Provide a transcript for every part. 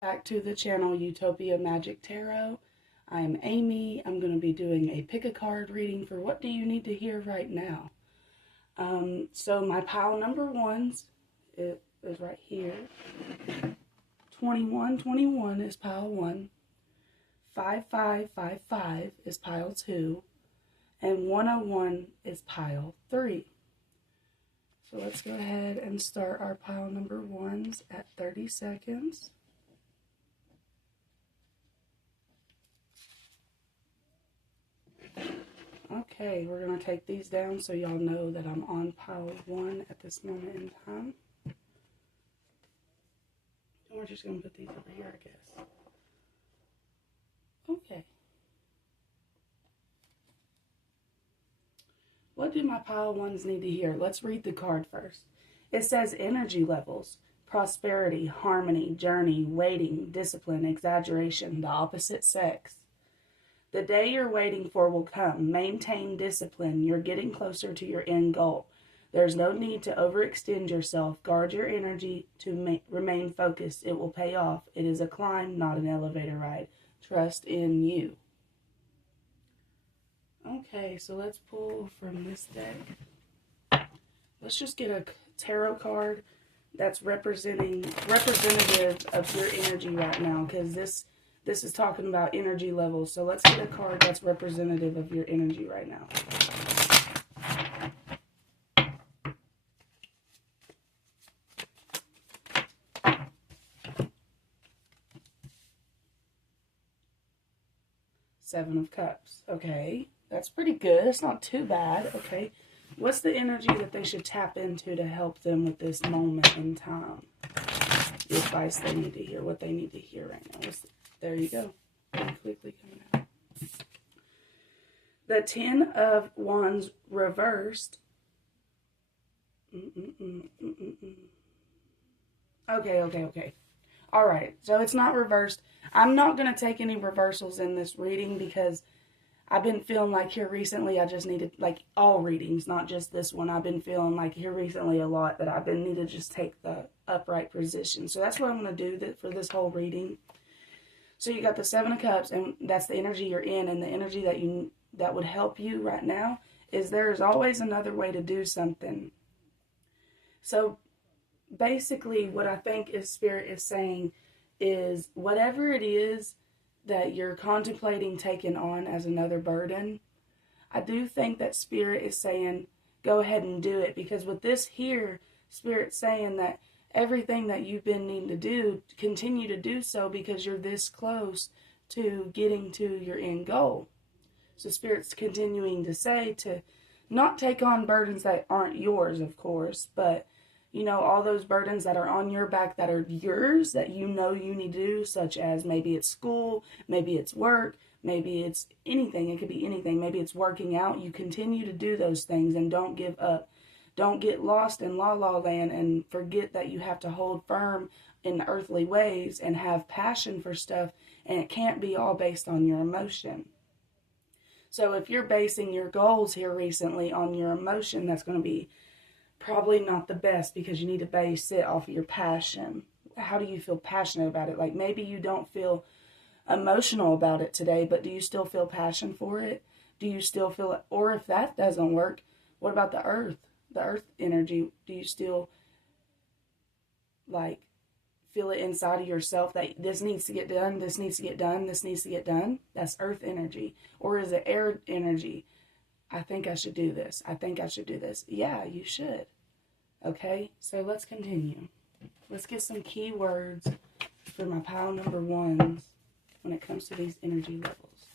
Back to the channel Utopia Magic Tarot. I am Amy. I'm going to be doing a pick a card reading for what do you need to hear right now. So my pile number ones is right here. 2121 is pile 1. 5555 is pile 2. And 101 is pile 3. So let's go ahead and start our pile number ones at 30 seconds. Okay, we're going to take these down so y'all know that I'm on pile 1 at this moment in time. And we're just going to put these over here, I guess. Okay. What do my pile 1s need to hear? Let's read the card first. It says energy levels, prosperity, harmony, journey, waiting, discipline, exaggeration, the opposite sex. The day you're waiting for will come. Maintain discipline. You're getting closer to your end goal. There's no need to overextend yourself. Guard your energy to remain focused. It will pay off. It is a climb, not an elevator ride. Trust in you. Okay, so let's pull from this deck. Let's just get a tarot card that's representative of your energy right now, because this is talking about energy levels. So let's get a card that's representative of your energy right now. Seven of Cups. Okay, that's pretty good. It's not too bad. Okay, what's the energy that they should tap into to help them with this moment in time? The advice they need to hear, what they need to hear right now. There you go. Very quickly coming out. The 10 of Wands reversed. Okay. All right, so it's not reversed. I'm not going to take any reversals in this reading because I've been feeling like here recently I just needed, like all readings, not just this one. I've been feeling like here recently a lot that I've been needed to just take the upright position. So that's what I'm going to do for this whole reading. So you got the 7 of Cups, and that's the energy you're in, and the energy that would help you right now is there's always another way to do something. So basically what I think is Spirit is saying is whatever it is that you're contemplating taking on as another burden, I do think that Spirit is saying go ahead and do it, because with this here, Spirit's saying that everything that you've been needing to do, continue to do so, because you're this close to getting to your end goal. So Spirit's continuing to say to not take on burdens that aren't yours, of course, but you know, all those burdens that are on your back that are yours, that you know you need to do, such as maybe it's school, maybe it's work, maybe it's anything. It could be anything. Maybe it's working out. You continue to do those things and don't give up. Don't get lost in la la land and forget that you have to hold firm in earthly ways and have passion for stuff, and it can't be all based on your emotion. So if you're basing your goals here recently on your emotion, that's going to be probably not the best, because you need to base it off of your passion. How do you feel passionate about it? Like maybe you don't feel emotional about it today, but do you still feel passion for it? Do you still feel it? Or if that doesn't work, what about the earth? The earth energy, do you still like feel it inside of yourself that this needs to get done, this needs to get done, this needs to get done? That's earth energy. Or is it air energy? I think I should do this. I think I should do this. Yeah, you should. Okay, so let's continue. Let's get some key words for my pile number ones when it comes to these energy levels.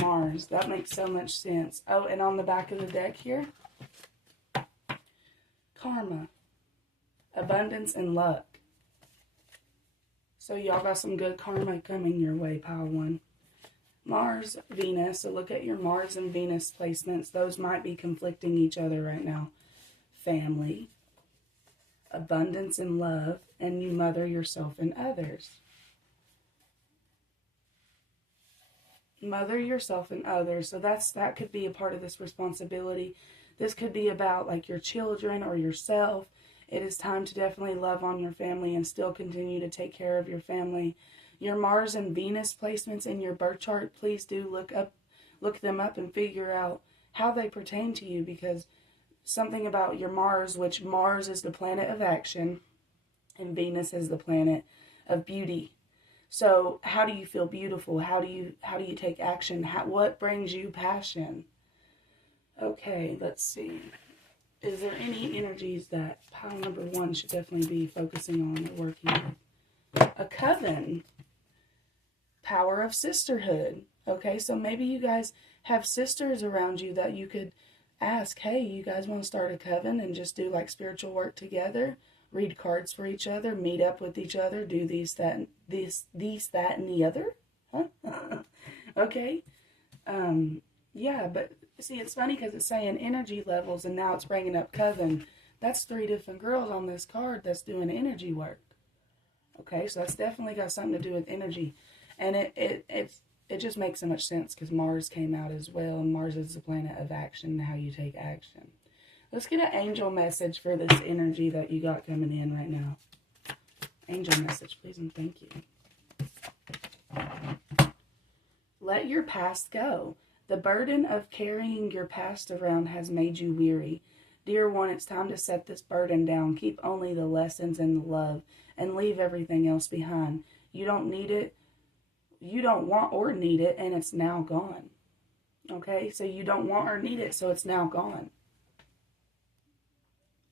Mars, that makes so much sense. Oh, and on the back of the deck here, karma, abundance, and luck. So y'all got some good karma coming your way, pile 1. Mars, Venus, so look at your Mars and Venus placements. Those might be conflicting each other right now. Family, abundance and love, and you mother yourself and others. Mother yourself and others. So that could be a part of this responsibility. This could be about like your children or yourself. It is time to definitely love on your family and still continue to take care of your family. Your Mars and Venus placements in your birth chart, please do look them up and figure out how they pertain to you, because something about your Mars, which Mars is the planet of action and Venus is the planet of beauty. So how do you feel beautiful? How do you take action? What brings you passion? Okay, let's see. Is there any energies that pile number 1 should definitely be focusing on or working with? A coven. Power of sisterhood. Okay, so maybe you guys have sisters around you that you could ask, hey, you guys want to start a coven and just do like spiritual work together? Read cards for each other, meet up with each other, do these, that, and the other? Huh? Okay. Yeah, but see, it's funny because it's saying energy levels and now it's bringing up coven. That's 3 different girls on this card that's doing energy work. Okay, so that's definitely got something to do with energy. And it just makes so much sense because Mars came out as well, and Mars is the planet of action and how you take action. Let's get an angel message for this energy that you got coming in right now. Angel message, please and thank you. Let your past go. The burden of carrying your past around has made you weary. Dear one, it's time to set this burden down. Keep only the lessons and the love and leave everything else behind. You don't need it. You don't want or need it, and it's now gone. Okay, so you don't want or need it, so it's now gone.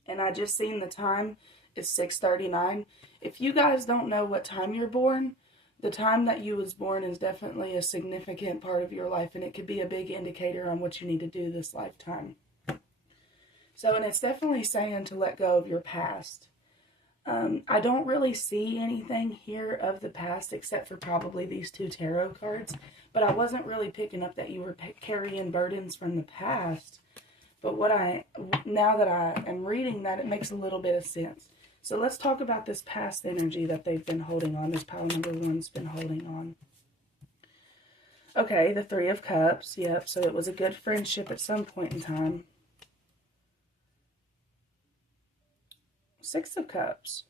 And I just seen the time is 6:39. If you guys don't know what time you're born, the time that you was born is definitely a significant part of your life, and it could be a big indicator on what you need to do this lifetime. So, and it's definitely saying to let go of your past. I don't really see anything here of the past except for probably these 2 tarot cards, but I wasn't really picking up that you were carrying burdens from the past. But now that I am reading that, it makes a little bit of sense. So let's talk about this past energy that they've been holding on, this pile number 1's been holding on. Okay, the 3 of Cups, yep, so it was a good friendship at some point in time. 6 of Cups.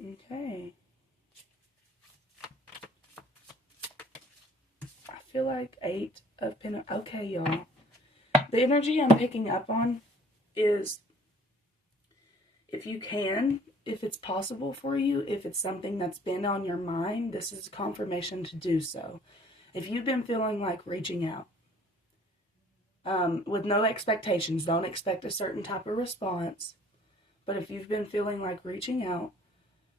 Okay. I feel like 8 of Pentacles. Okay, y'all. The energy I'm picking up on is, if you can, if it's possible for you, if it's something that's been on your mind, this is confirmation to do so. If you've been feeling like reaching out, with no expectations, don't expect a certain type of response. But if you've been feeling like reaching out,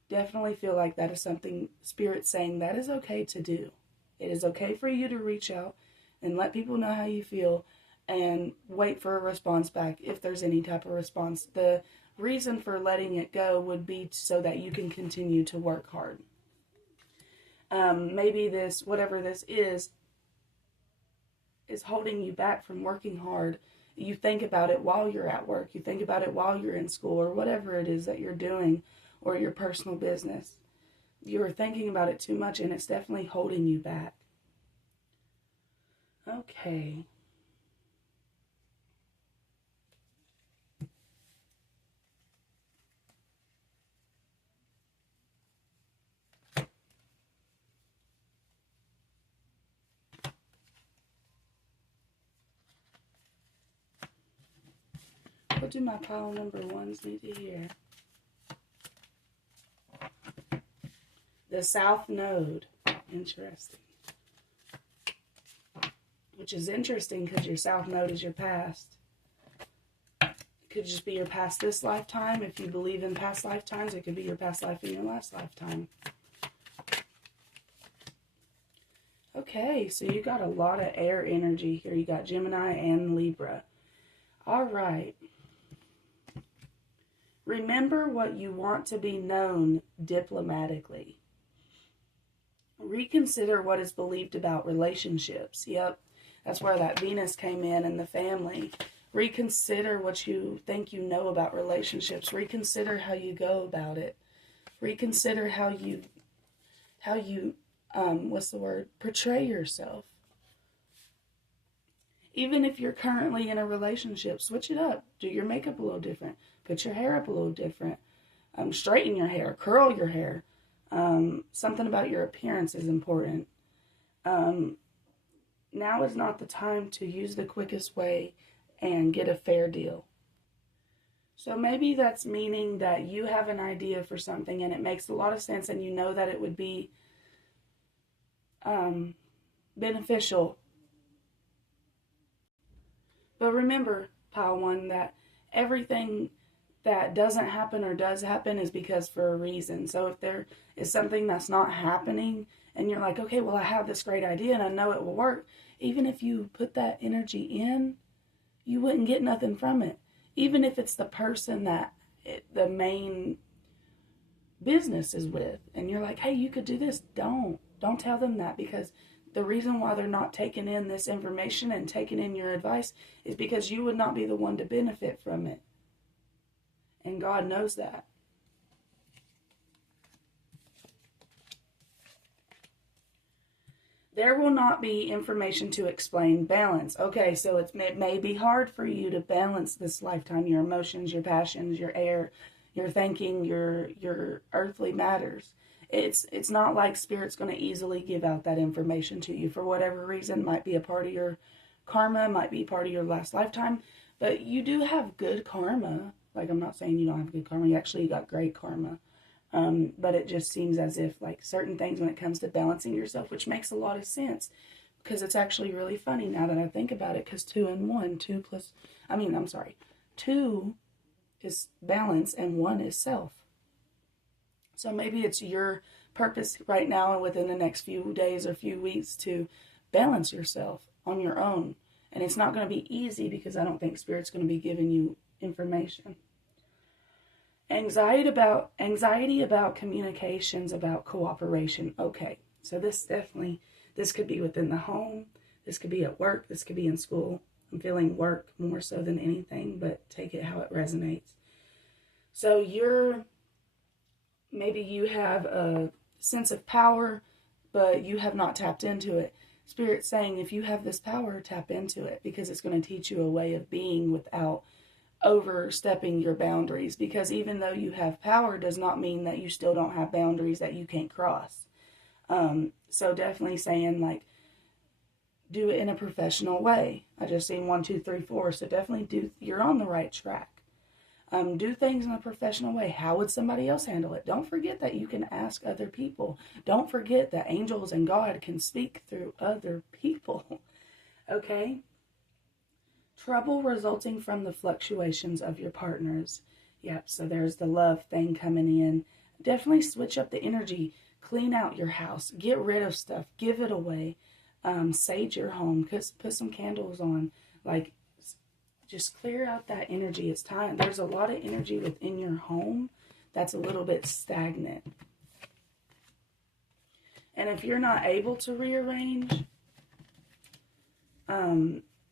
definitely feel like that is something Spirit's saying that is okay to do. It is okay for you to reach out and let people know how you feel and wait for a response back if there's any type of response. The reason for letting it go would be so that you can continue to work hard. Maybe this, whatever this is holding you back from working hard. You think about it while you're at work. You think about it while you're in school or whatever it is that you're doing or your personal business. You're thinking about it too much and it's definitely holding you back. Okay. What do my pile number 1s need to hear? The South Node. Interesting. Which is interesting because your South Node is your past. It could just be your past this lifetime. If you believe in past lifetimes, it could be your past life in your last lifetime. Okay, so you got a lot of air energy here. You got Gemini and Libra. All right. Remember what you want to be known diplomatically. Reconsider what is believed about relationships. Yep, that's where that Venus came in the family. Reconsider what you think you know about relationships. Reconsider how you go about it. Reconsider how you portray yourself. Even if you're currently in a relationship, switch it up. Do your makeup a little different. Put your hair up a little different. Straighten your hair. Curl your hair. Something about your appearance is important. Now is not the time to use the quickest way and get a fair deal. So maybe that's meaning that you have an idea for something and it makes a lot of sense and you know that it would be beneficial. But remember, Pile 1, that everything that doesn't happen or does happen is because for a reason. So if there is something that's not happening and you're like, okay, well, I have this great idea and I know it will work. Even if you put that energy in, you wouldn't get nothing from it. Even if it's the person that the main business is with. And you're like, hey, you could do this. Don't tell them that, because the reason why they're not taking in this information and taking in your advice is because you would not be the one to benefit from it. And God knows that. There will not be information to explain balance. Okay, so it may be hard for you to balance this lifetime, your emotions, your passions, your air, your thinking, your earthly matters. It's not like Spirit's going to easily give out that information to you for whatever reason. Might be a part of your karma, might be part of your last lifetime, but you do have good karma. Like, I'm not saying you don't have good karma. You actually got great karma. But it just seems as if, like, certain things when it comes to balancing yourself, which makes a lot of sense, because it's actually really funny now that I think about it, because 2 and 1, 2 is balance and 1 is self. So maybe it's your purpose right now and within the next few days or few weeks to balance yourself on your own. And it's not going to be easy, because I don't think Spirit's going to be giving you information. Anxiety about communications, about cooperation. Okay, so this could be within the home, this could be at work, this could be in school. I'm feeling work more so than anything, but take it how it resonates. So maybe you have a sense of power, but you have not tapped into it. Spirit's saying, if you have this power, tap into it, because it's going to teach you a way of being without overstepping your boundaries. Because even though you have power does not mean that you still don't have boundaries that you can't cross. So definitely saying, like, do it in a professional way. I just seen 1, 2, 3, 4. So definitely you're on the right track. Do things in a professional way. How would somebody else handle it? Don't forget that you can ask other people. Don't forget that angels and God can speak through other people. Okay? Trouble resulting from the fluctuations of your partners. Yep, so there's the love thing coming in. Definitely switch up the energy. Clean out your house. Get rid of stuff. Give it away. Sage your home. Put some candles on. Like, just clear out that energy. It's time. There's a lot of energy within your home that's a little bit stagnant. And if you're not able to rearrange,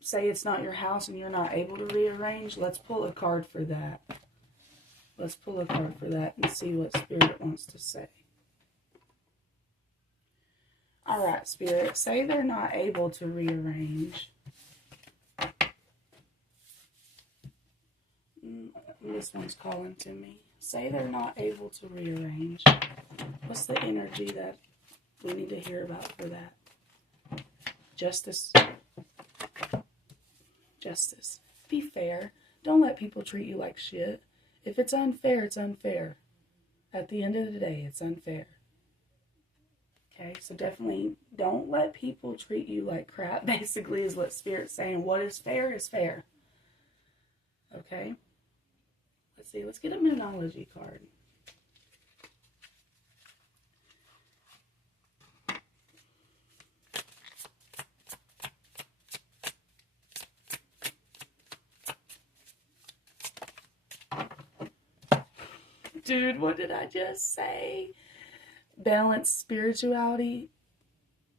say it's not your house and you're not able to rearrange, let's pull a card for that. Let's pull a card for that and see what Spirit wants to say. All right, Spirit, say they're not able to rearrange. This one's calling to me. Say they're not able to rearrange. What's the energy that we need to hear about for that? Justice. Justice. Be fair. Don't let people treat you like shit. If it's unfair, it's unfair. At the end of the day, it's unfair. Okay, so definitely don't let people treat you like crap, basically, is what Spirit's saying. What is fair is fair. Okay? Let's see. Let's get a Moonology card. Dude, what did I just say? Balance spirituality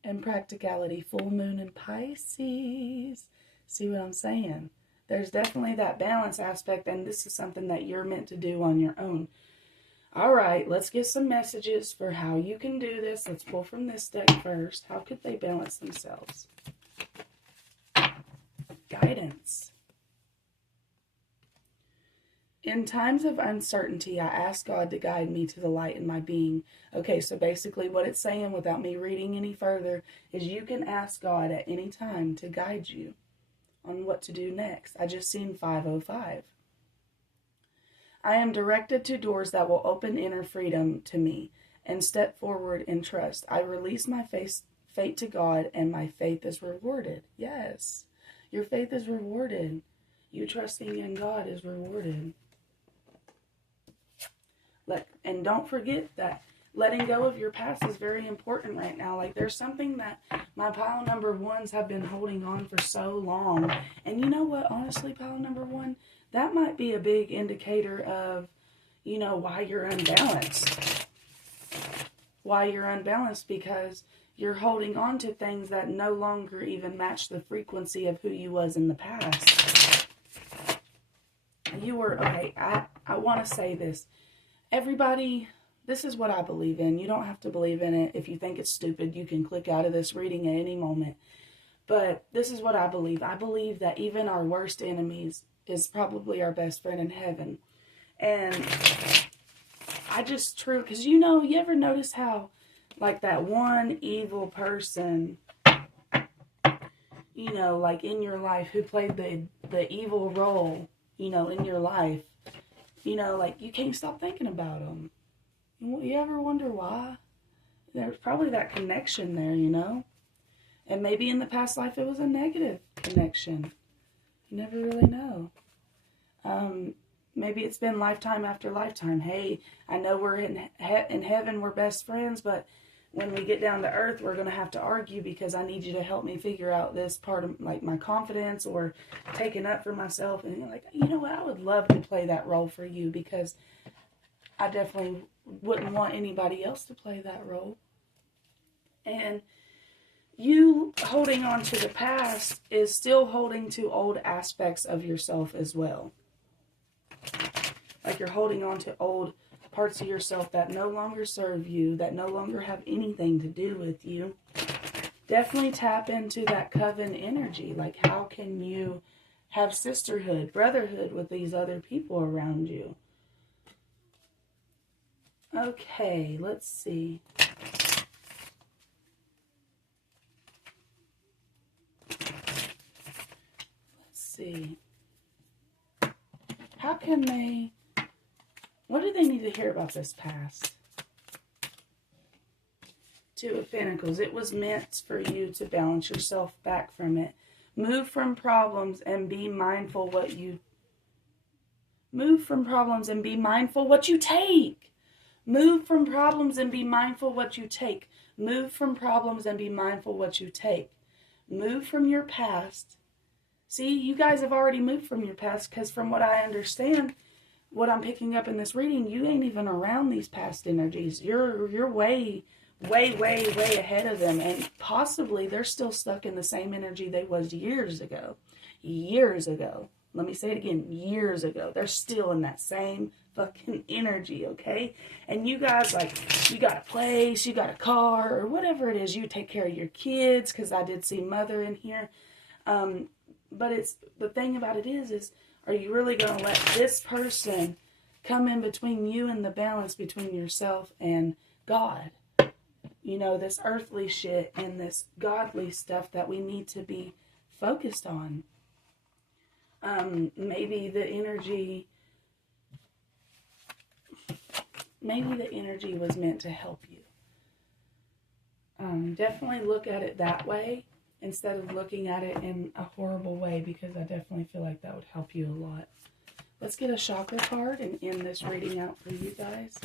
and practicality. Full moon in Pisces. See what I'm saying? There's definitely that balance aspect, and this is something that you're meant to do on your own. All right, let's get some messages for how you can do this. Let's pull from this deck first. How could they balance themselves? Guidance. In times of uncertainty, I ask God to guide me to the light in my being. Okay, so basically what it's saying without me reading any further is you can ask God at any time to guide you on what to do next. I just seen 505. I am directed to doors that will open inner freedom to me and step forward in trust. I release my fate to God, and my faith is rewarded. Yes, your faith is rewarded. You trusting in God is rewarded. And don't forget that letting go of your past is very important right now. Like, there's something that my pile number ones have been holding on for so long. And you know what? Honestly, pile number one, that might be a big indicator of, why you're unbalanced. Why you're unbalanced, because you're holding on to things that no longer even match the frequency of who you was in the past. I want to say this. Everybody, this is what I believe in. You don't have to believe in it. If you think it's stupid, you can click out of this reading at any moment. But this is what I believe. I believe that even our worst enemies is probably our best friend in heaven. And I just because you ever notice how, like, that one evil person, like in your life who played the evil role, in your life, like, you can't stop thinking about them. You ever wonder why? There's probably that connection there, And maybe in the past life it was a negative connection. You never really know. Maybe it's been lifetime after lifetime. Hey, I know we're in heaven, we're best friends, but when we get down to earth, we're going to have to argue because I need you to help me figure out this part of, like, my confidence or taking up for myself. And you're like, you know what? I would love to play that role for you because I definitely wouldn't want anybody else to play that role. And you holding on to the past is still holding to old aspects of yourself as well. Like, you're holding on to old parts of yourself that no longer serve you, that no longer have anything to do with you. Definitely tap into that coven energy. Like, how can you have sisterhood, brotherhood with these other people around you? Okay, let's see. How can they... What do they need to hear about this past? Two of Pentacles. It was meant for you to balance yourself back from it. Move from problems and be mindful what you... Move from problems and be mindful what you take. Move from problems and be mindful what you take. Move from problems and be mindful what you take. Move from your past. See, you guys have already moved from your past because from what I understand... What I'm picking up in this reading, you ain't even around these past energies. You're way ahead of them. And possibly they're still stuck in the same energy they was years ago. Years ago. Let me say it again. Years ago. They're still in that same fucking energy, okay? And you guys, like, you got a place, you got a car, or whatever it is. You take care of your kids, because I did see mother in here. But it's the thing about it is are you really going to let this person come in between you and the balance between yourself and God? This earthly shit and this godly stuff that we need to be focused on. Maybe the energy was meant to help you. Definitely look at it that way, instead of looking at it in a horrible way, because I definitely feel like that would help you a lot. Let's get a chakra card and end this reading out for you guys.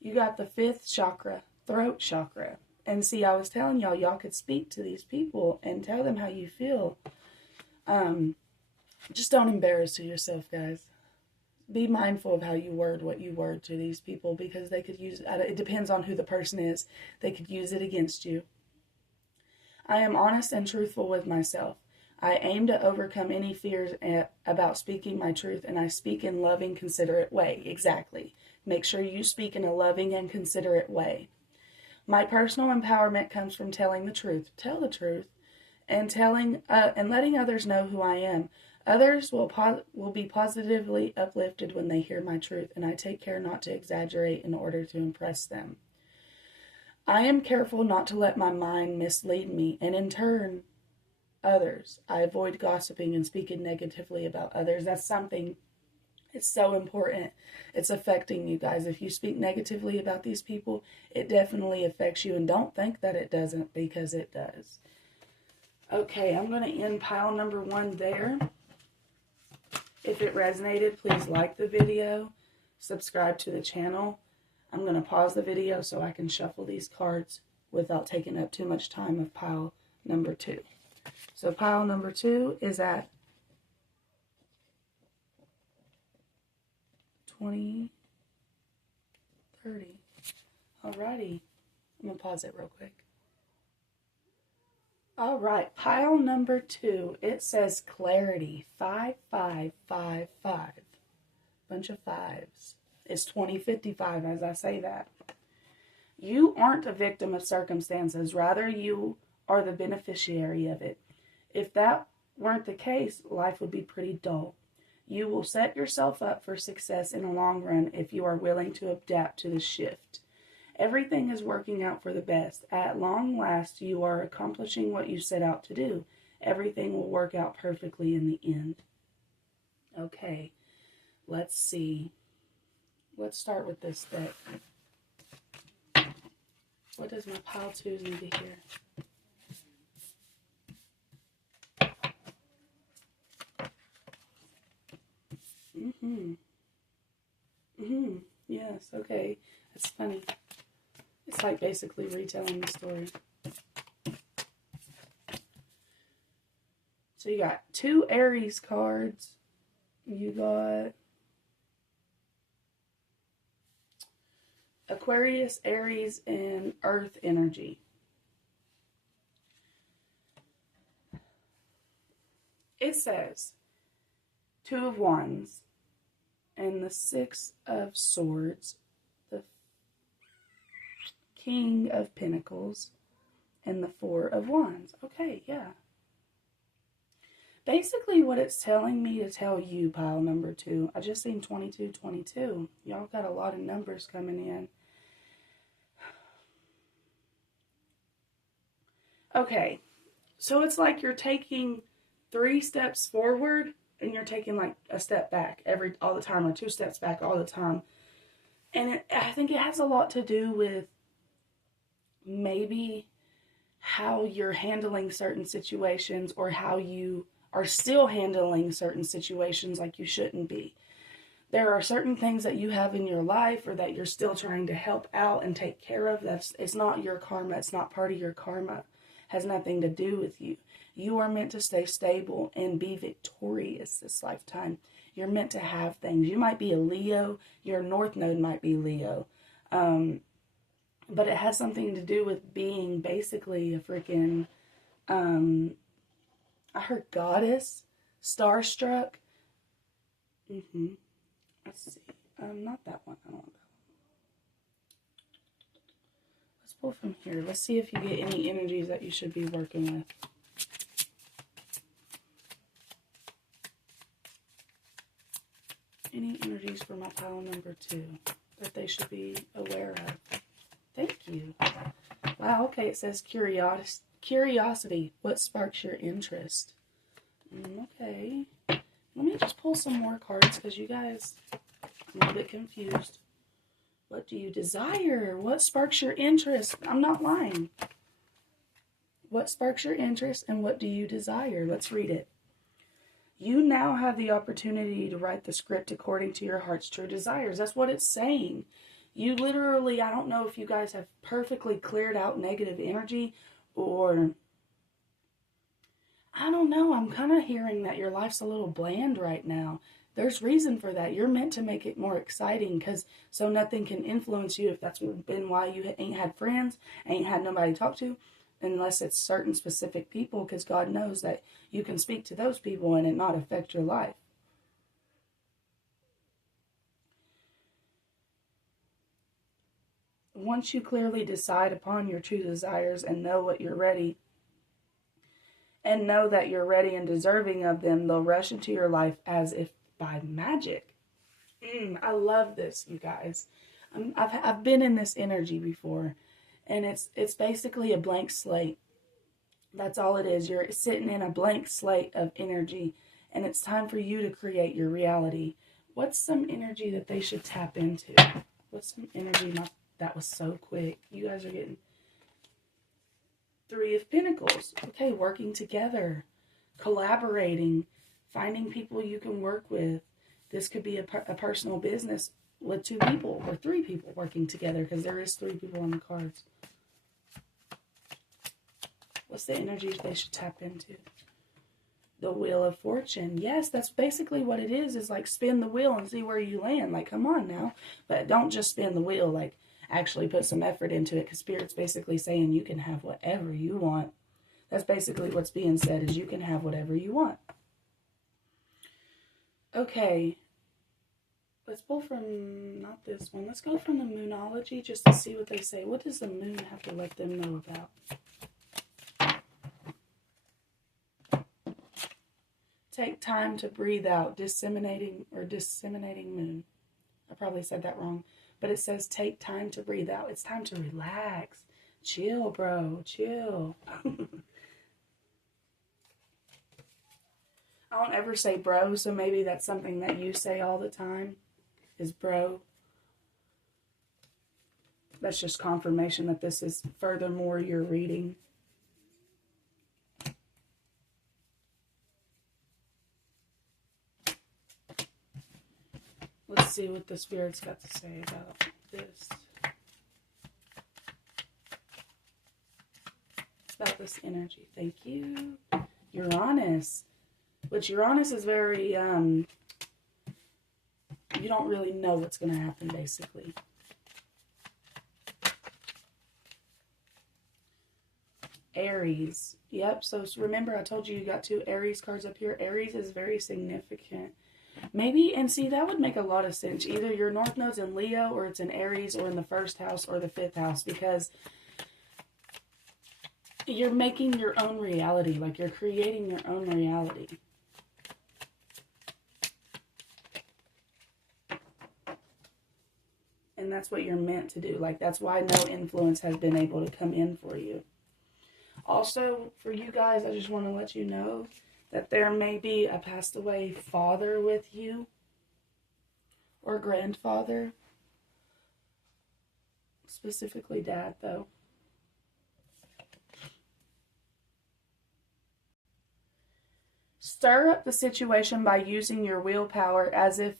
You got the 5th chakra, throat chakra. And see, I was telling y'all could speak to these people and tell them how you feel. Just don't embarrass yourself, guys. Be mindful of how you word what you word to these people, because they could use it. It depends on who the person is. They could use it against you. I am honest and truthful with myself. I aim to overcome any fears about speaking my truth, and I speak in loving, considerate way. Exactly. Make sure you speak in a loving and considerate way. My personal empowerment comes from telling the truth. Tell the truth. And letting others know who I am. Others will be positively uplifted when they hear my truth, and I take care not to exaggerate in order to impress them. I am careful not to let my mind mislead me, and in turn, others. I avoid gossiping and speaking negatively about others. That's something, it's so important. It's affecting you guys. If you speak negatively about these people, it definitely affects you, and don't think that it doesn't, because it does. Okay, I'm going to end pile number 1 there. If it resonated, please like the video, subscribe to the channel. I'm going to pause the video so I can shuffle these cards without taking up too much time of pile number 2. So pile number 2 is at 20, 30. Alrighty. I'm going to pause it real quick. Alright, pile number 2. It says clarity. 5, 5, 5, 5. Bunch of fives. It's 2055 as I say that. You aren't a victim of circumstances. Rather, you are the beneficiary of it. If that weren't the case, life would be pretty dull. You will set yourself up for success in the long run if you are willing to adapt to the shift. Everything is working out for the best. At long last, you are accomplishing what you set out to do. Everything will work out perfectly in the end. Okay, let's see. Let's start with this deck. What does my pile 2s need to hear? Yes, okay. That's funny. It's like basically retelling the story. So you got 2 Aries cards. You got Aquarius, Aries, and Earth energy. It says 2 of Wands and the 6 of Swords, the King of Pentacles, and the 4 of Wands. Okay, yeah. Basically what it's telling me to tell you, pile number 2. I just seen 2222. Y'all got a lot of numbers coming in. Okay, so it's like you're taking 3 steps forward and you're taking like a step back all the time, or 2 steps back all the time. And I think it has a lot to do with maybe how you're handling certain situations, or how you are still handling certain situations like you shouldn't be. There are certain things that you have in your life, or that you're still trying to help out and take care of. It's not your karma. It's not part of your karma. Has nothing to do with you. You are meant to stay stable and be victorious this lifetime. You're meant to have things. You might be a Leo. Your North Node might be Leo. But it has something to do with being basically a freaking, I heard goddess, starstruck. Let's see. Not that one. I don't want that one. Let's pull from here. Let's see if you get any energies that you should be working with. Any energies for my pile number 2 that they should be aware of. Thank you. Wow, okay, it says curiosity. What sparks your interest? Okay. Let me just pull some more cards, because you guys, I'm a little bit confused. What do you desire? What sparks your interest? I'm not lying. What sparks your interest and what do you desire? Let's read it. You now have the opportunity to write the script according to your heart's true desires. That's what it's saying. You literally, I don't know if you guys have perfectly cleared out negative energy, or I don't know. I'm kind of hearing that your life's a little bland right now. There's reason for that. You're meant to make it more exciting, because so nothing can influence you. If that's been why you ain't had friends, ain't had nobody to talk to, unless it's certain specific people, because God knows that you can speak to those people and it not affect your life. Once you clearly decide upon your true desires and know what you're ready, and know that you're ready and deserving of them, they'll rush into your life as if by magic. I love this, you guys. I've been in this energy before, and it's basically a blank slate. That's all it is. You're sitting in a blank slate of energy, and it's time for you to create your reality. What's some energy that they should tap into? What's some energy? That was so quick. You guys are getting Three of Pentacles. Okay, working together, collaborating, finding people you can work with. This could be a personal business with 2 people or 3 people working together, because there is 3 people on the cards. What's the energy they should tap into? The Wheel of Fortune. Yes, that's basically what it is like spin the wheel and see where you land. Like, come on now. But don't just spin the wheel. Like, actually put some effort into it, because Spirit's basically saying you can have whatever you want. That's basically what's being said, is you can have whatever you want. Okay. Let's pull from, not this one. Let's go from the Moonology just to see what they say. What does the moon have to let them know about? Take time to breathe out. Disseminating moon. I probably said that wrong. But it says take time to breathe out. It's time to relax. Chill, bro. Chill. I don't ever say bro, so maybe that's something that you say all the time, is bro. That's just confirmation that this is furthermore your reading. Let's see what the Spirit's got to say about this. About this energy. Thank you. Uranus. Which Uranus is very, you don't really know what's going to happen, basically. Aries. Yep, so remember I told you you got 2 Aries cards up here. Aries is very significant. Maybe, and see, that would make a lot of sense. Either your North Node's in Leo, or it's in Aries, or in the 1st house, or the 5th house, because you're making your own reality. Like, you're creating your own reality. And that's what you're meant to do. Like, that's why no influence has been able to come in for you. Also, for you guys, I just want to let you know that there may be a passed away father with you, or grandfather. Specifically dad, though. Stir up the situation by using your willpower as if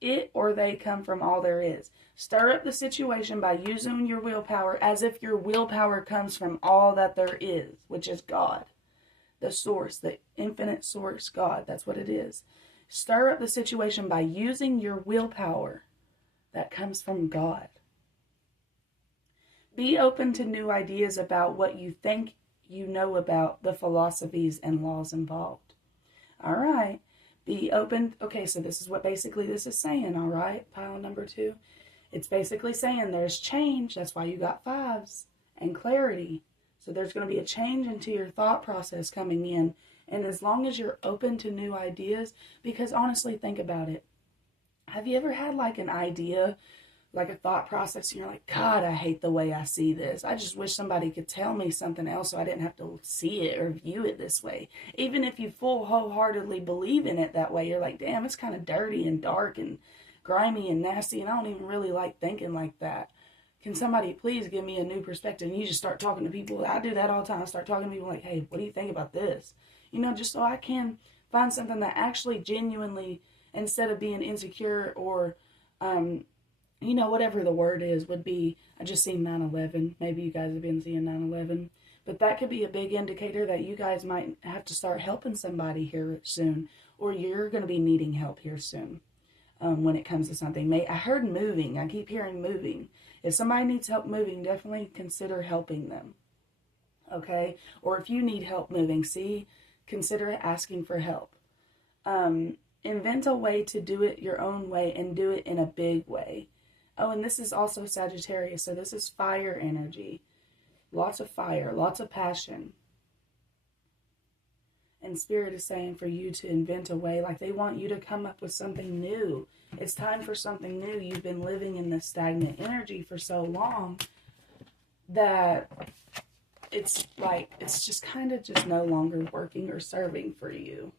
it or they come from all there is. Stir up the situation by using your willpower as if your willpower comes from all that there is, which is God. The source, the infinite source, God. That's what it is. Stir up the situation by using your willpower that comes from God. Be open to new ideas about what you think you know about the philosophies and laws involved. All right. Be open. Okay, so this is what basically this is saying, all right? Pile number 2. It's basically saying there's change. That's why you got 5s. And clarity. So there's going to be a change into your thought process coming in. And as long as you're open to new ideas, because honestly, think about it. Have you ever had like an idea, like a thought process, and you're like, God, I hate the way I see this. I just wish somebody could tell me something else so I didn't have to see it or view it this way. Even if you wholeheartedly believe in it that way, you're like, damn, it's kind of dirty and dark and grimy and nasty, and I don't even really like thinking like that. Can somebody please give me a new perspective? And you just start talking to people. I do that all the time. I start talking to people like, hey, what do you think about this? You know, just so I can find something that actually genuinely, instead of being insecure or, you know, whatever the word is, would be, I just seen 9/11. Maybe you guys have been seeing 9/11. But that could be a big indicator that you guys might have to start helping somebody here soon. Or you're going to be needing help here soon when it comes to something. I heard moving. I keep hearing moving. If somebody needs help moving, definitely consider helping them. Okay? Or if you need help moving, consider asking for help. Invent a way to do it your own way and do it in a big way. Oh, and this is also Sagittarius, so this is fire energy. Lots of fire, lots of passion. And Spirit is saying for you to invent a way, like they want you to come up with something new. It's time for something new. You've been living in this stagnant energy for so long that it's like, it's just kind of just no longer working or serving for you.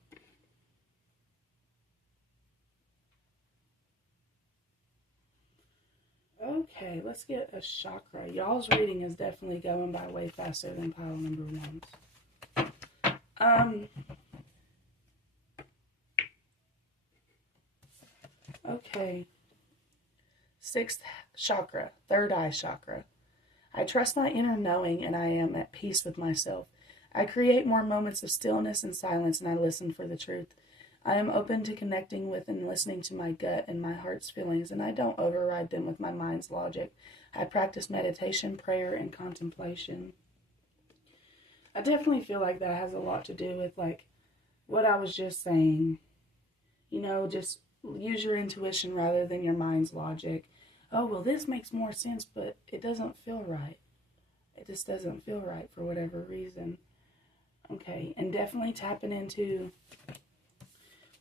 Okay, let's get a chakra. Y'all's reading is definitely going by way faster than pile number one's. Okay. 6th chakra, 3rd eye chakra. I trust my inner knowing and I am at peace with myself. I create more moments of stillness and silence and I listen for the truth. I am open to connecting with and listening to my gut and my heart's feelings, and I don't override them with my mind's logic. I practice meditation, prayer, and contemplation. I definitely feel like that has a lot to do with, like, what I was just saying. You know, just use your intuition rather than your mind's logic. Oh, well, this makes more sense, but it doesn't feel right. It just doesn't feel right for whatever reason. Okay, and definitely tapping into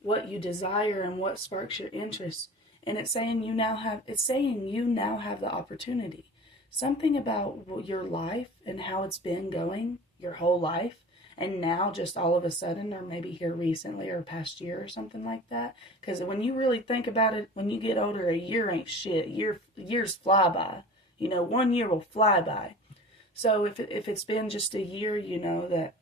what you desire and what sparks your interest. And it's saying you now have the opportunity. Something about your life and how it's been going your whole life, and now just all of a sudden, or maybe here recently or past year or something like that. Because when you really think about it, when you get older, a year ain't shit. Years fly by. You know, 1 year will fly by. So if it's been just a year, you know, that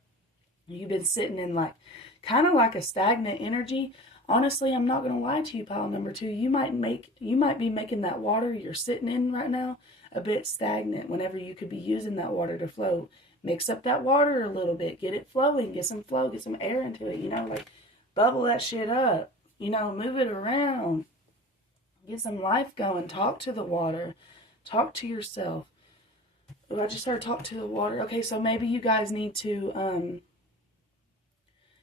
you've been sitting in like kind of like a stagnant energy. Honestly, I'm not going to lie to you, pile number 2. You might be making that water you're sitting in right now a bit stagnant whenever you could be using that water to flow. Mix up that water a little bit. Get it flowing. Get some flow. Get some air into it. You know, like bubble that shit up. You know, move it around. Get some life going. Talk to the water. Talk to yourself. Oh, I just heard talk to the water. Okay, so maybe you guys need to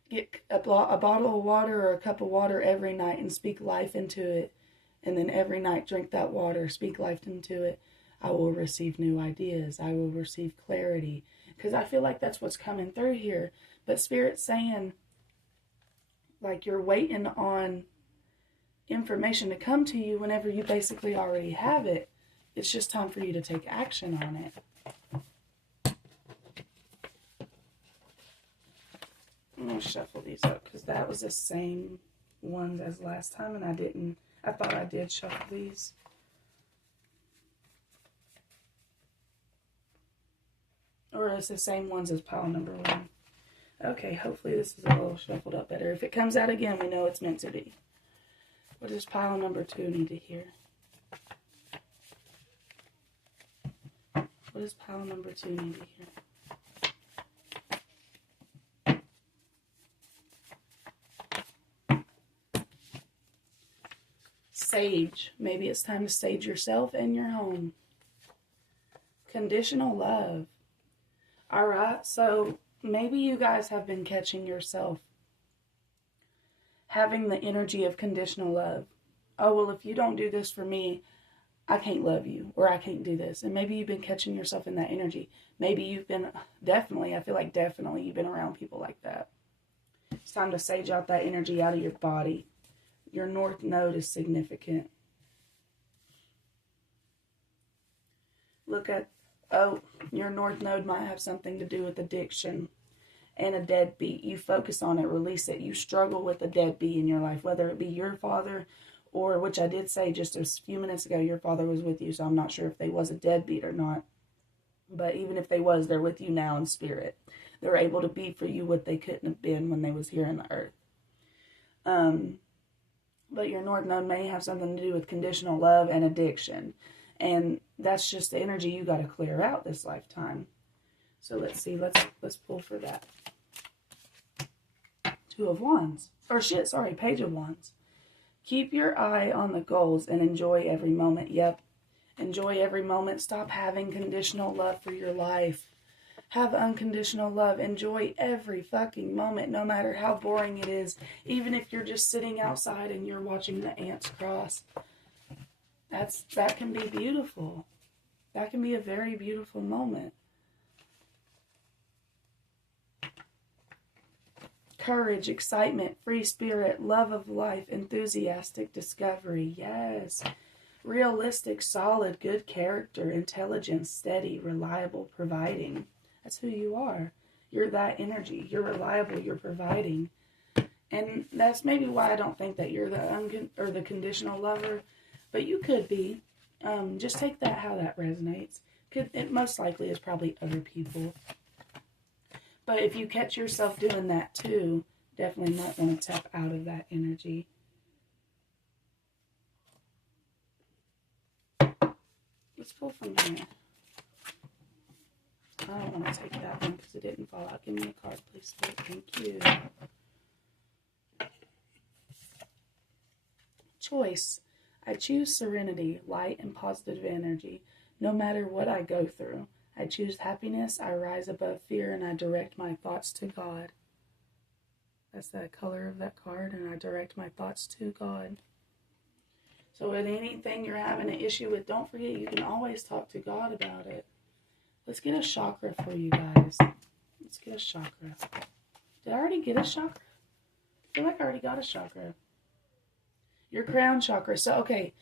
get a bottle of water or a cup of water every night and speak life into it. And then every night drink that water. Speak life into it. I will receive new ideas. I will receive clarity. Because I feel like that's what's coming through here. But Spirit's saying, like, you're waiting on information to come to you whenever you basically already have it. It's just time for you to take action on it. I'm going to shuffle these up because that was the same ones as last time, and I thought I did shuffle these. Or it's the same ones as pile number 1. Okay, hopefully this is a little shuffled up better. If it comes out again, we know it's meant to be. What does pile number 2 need to hear? What does pile number 2 need to hear? Sage. Maybe it's time to sage yourself and your home. Conditional love. Alright, so maybe you guys have been catching yourself having the energy of conditional love. Oh, well, if you don't do this for me, I can't love you, or I can't do this. And maybe you've been catching yourself in that energy. Maybe you've been, definitely you've been around people like that. It's time to sage out that energy out of your body. Your North Node is significant. Look at, your North Node might have something to do with addiction and a deadbeat. You focus on it, release it. You struggle with a deadbeat in your life, whether it be your father or, which I did say just a few minutes ago, your father was with you, so I'm not sure if they was a deadbeat or not. But even if they was, they're with you now in spirit. They're able to be for you what they couldn't have been when they was here on the earth. But your North Node may have something to do with conditional love and addiction. And that's just the energy you got to clear out this lifetime. So let's see. Let's pull for that. 2 of Wands. Page of Wands. Keep your eye on the goals and enjoy every moment. Yep. Enjoy every moment. Stop having conditional love for your life. Have unconditional love. Enjoy every fucking moment, no matter how boring it is. Even if you're just sitting outside and you're watching the ants cross. That can be beautiful. That can be a very beautiful moment. courage, excitement, free spirit, love of life, enthusiastic discovery. Yes. Realistic, solid, good character, intelligent, steady, reliable, providing. That's who you are. You're that energy. You're reliable. You're providing. And that's maybe why I don't think that you're the conditional lover, but you could be. Just take that how that resonates. It most likely is probably other people. But if you catch yourself doing that too, definitely might want to tap out of that energy. Let's pull from here. I don't want to take that one because it didn't fall out. Give me a card, please. Thank you. Choice. I choose serenity, light, and positive energy. No matter what I go through, I choose happiness. I rise above fear, and I direct my thoughts to God. That's the color of that card, and I direct my thoughts to God. So with anything you're having an issue with, don't forget you can always talk to God about it. Let's get a chakra for you guys. Let's get a chakra. Did I already get a chakra? I feel like I already got a chakra. Your crown chakra. So, okay,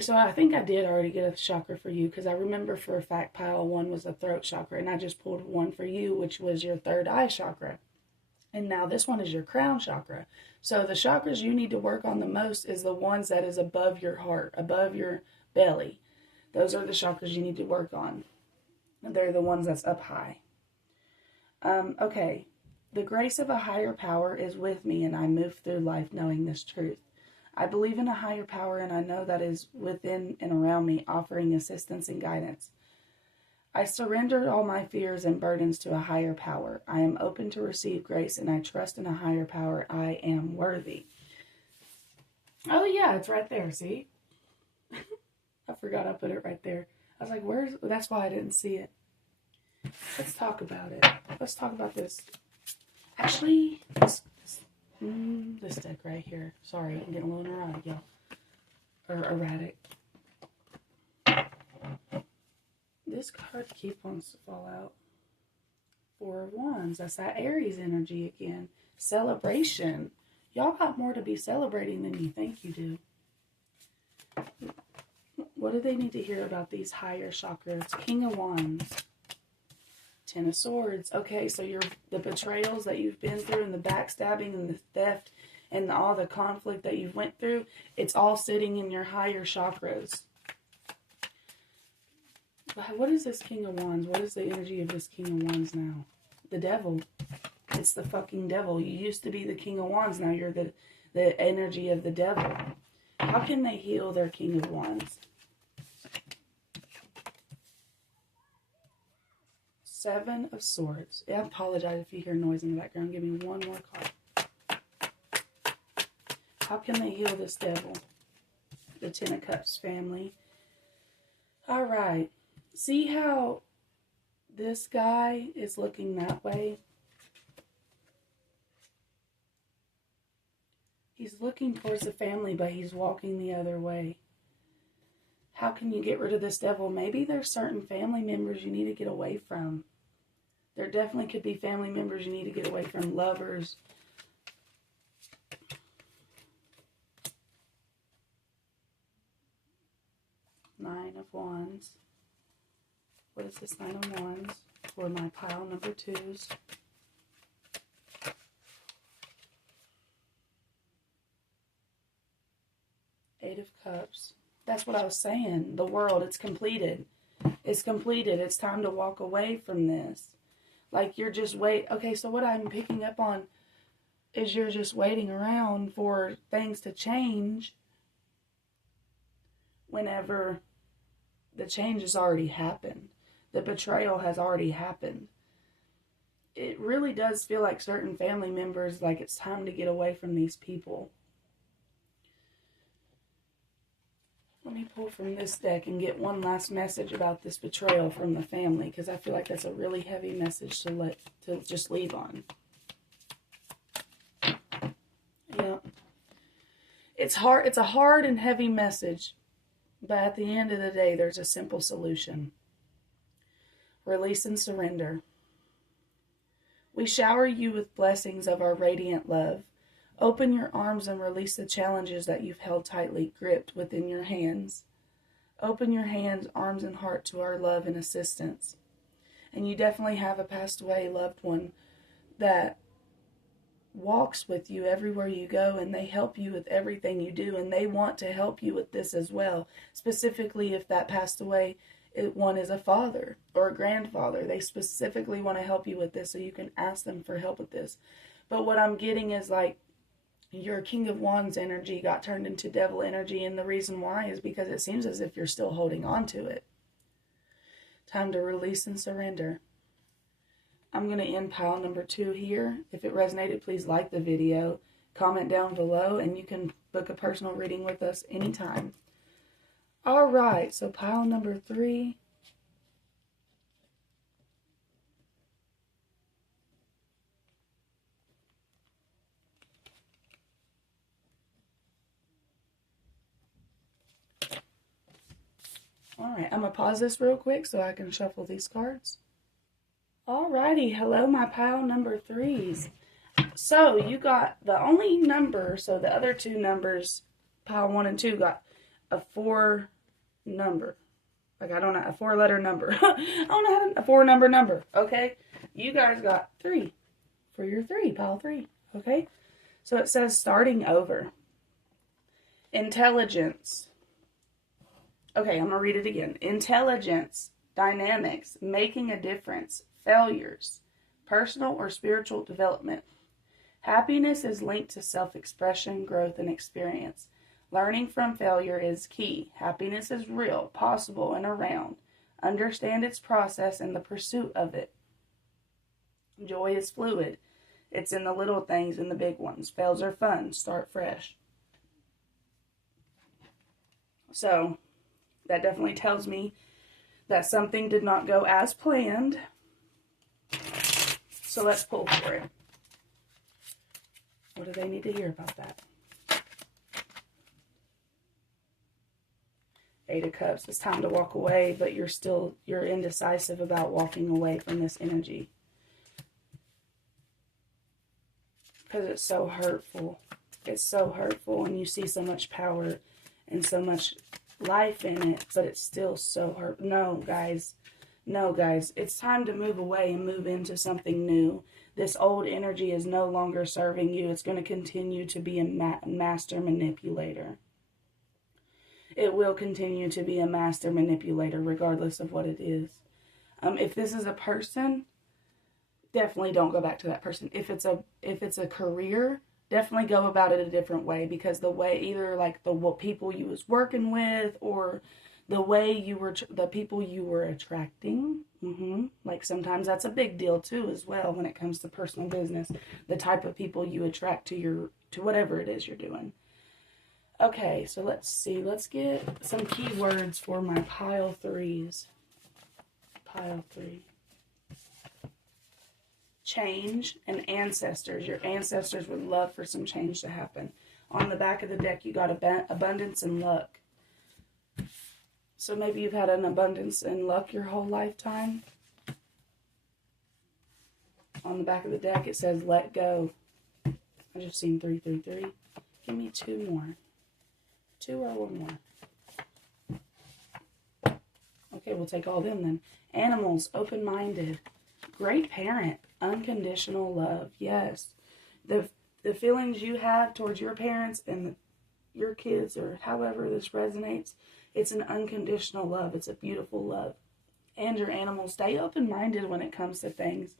so I think I did already get a chakra for you because I remember for a fact pile 1 was a throat chakra, and I just pulled one for you, which was your third eye chakra. And now this one is your crown chakra. So the chakras you need to work on the most is the ones that is above your heart, above your belly. Those are the chakras you need to work on. They're the ones that's up high. Okay. The grace of a higher power is with me, and I move through life knowing this truth. I believe in a higher power, and I know that is within and around me, offering assistance and guidance. I surrender all my fears and burdens to a higher power. I am open to receive grace, and I trust in a higher power. I am worthy. Oh, yeah, it's right there, see? I forgot I put it right there. I was like, that's why I didn't see it. Let's talk about it. Let's talk about this. Actually, this deck right here. Sorry, I'm getting a little neurotic, y'all. Or erratic. This card keeps on to fall out. 4 of Wands. That's that Aries energy again. Celebration. Y'all got more to be celebrating than you think you do. What do they need to hear about these higher chakras? King of Wands. 10 of Swords. Okay, so the betrayals that you've been through and the backstabbing and the theft and all the conflict that you've went through, it's all sitting in your higher chakras. What is this King of Wands? What is the energy of this King of Wands now? The devil. It's the fucking devil. You used to be the King of Wands. Now you're the energy of the devil. How can they heal their King of Wands? 7 of Swords. I apologize if you hear noise in the background. Give me one more card. How can they heal this devil? The 10 of Cups family. All right. See how this guy is looking that way? He's looking towards the family, but he's walking the other way. How can you get rid of this devil? Maybe there's certain family members you need to get away from. There definitely could be family members you need to get away from. Lovers. Nine of Wands. What is this 9 of Wands for my pile number 2s? Eight of Cups. That's what I was saying. The world, it's completed. It's completed. It's time to walk away from this. Like you're just Okay, so what I'm picking up on is you're just waiting around for things to change whenever the change has already happened. The betrayal has already happened. It really does feel like certain family members, like it's time to get away from these people. Let me pull from this deck and get one last message about this betrayal from the family, because I feel like that's a really heavy message to just leave on. Yeah. It's hard. It's a hard and heavy message, but at the end of the day, there's a simple solution. Release and surrender. We shower you with blessings of our radiant love. Open your arms and release the challenges that you've held tightly gripped within your hands. Open your hands, arms, and heart to our love and assistance. And you definitely have a passed away loved one that walks with you everywhere you go, and they help you with everything you do, and they want to help you with this as well. Specifically, if that passed away one is a father or a grandfather, they specifically want to help you with this, so you can ask them for help with this. But what I'm getting is like your King of Wands energy got turned into devil energy, and the reason why is because it seems as if you're still holding on to it. Time to release and surrender. I'm going to end pile number 2 here. If it resonated, please like the video, comment down below, and you can book a personal reading with us anytime. All right, so pile number 3. All right, I'm going to pause this real quick so I can shuffle these cards. Alrighty, hello my pile number 3s. So you got the only number, so the other 2 numbers, pile 1 and 2, got a 4 number. Like, I don't know, a 4-letter number. I don't know how to, a 4-number number, okay? You guys got 3 for your 3, pile 3, okay? So it says starting over. Intelligence. Okay, I'm going to read it again. Intelligence, dynamics, making a difference, failures, personal or spiritual development. Happiness is linked to self-expression, growth, and experience. Learning from failure is key. Happiness is real, possible, and around. Understand its process and the pursuit of it. Joy is fluid. It's in the little things and the big ones. Fails are fun. Start fresh. So, that definitely tells me that something did not go as planned. So let's pull for it. What do they need to hear about that? 8 of Cups. It's time to walk away, but you're indecisive about walking away from this energy. Because it's so hurtful. It's so hurtful, and you see so much power and so much life in it, but it's still so hurt. No, guys. No, guys. It's time to move away and move into something new. This old energy is no longer serving you. It's going to continue to be a master manipulator. It will continue to be a master manipulator regardless of what it is. If this is a person, definitely don't go back to that person. If it's a career, definitely go about it a different way, because the way, either like what people you was working with, or the way you were, the people you were attracting. Like sometimes that's a big deal too as well when it comes to personal business. The type of people you attract to whatever it is you're doing. Okay, so let's see. Let's get some keywords for my pile 3s. Pile 3. Change and ancestors. Your ancestors would love for some change to happen. On the back of the deck, you got abundance and luck. So maybe you've had an abundance and luck your whole lifetime. On the back of the deck, it says let go. I just seen 3, 3, 3. Give me 2 more. 2 or 1 more. Okay, we'll take all them then. Animals, open-minded. Great parent, unconditional love. Yes. The feelings you have towards your parents and your kids, or however this resonates, it's an unconditional love. It's a beautiful love. And your animals, stay open-minded when it comes to things,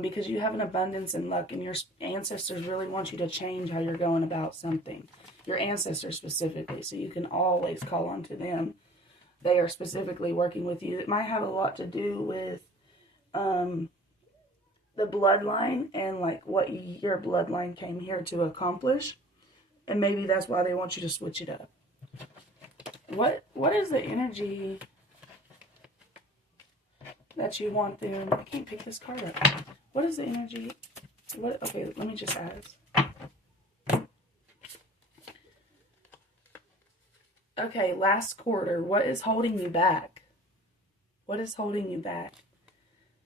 because you have an abundance and luck, and your ancestors really want you to change how you're going about something. Your ancestors specifically, so you can always call on to them. They are specifically working with you. It might have a lot to do with the bloodline and like what your bloodline came here to accomplish, and maybe that's why they want you to switch it up. What is the energy that you want them? I can't pick this card up. What is the energy? Okay, let me just ask. Okay, last quarter. What is holding you back? What is holding you back?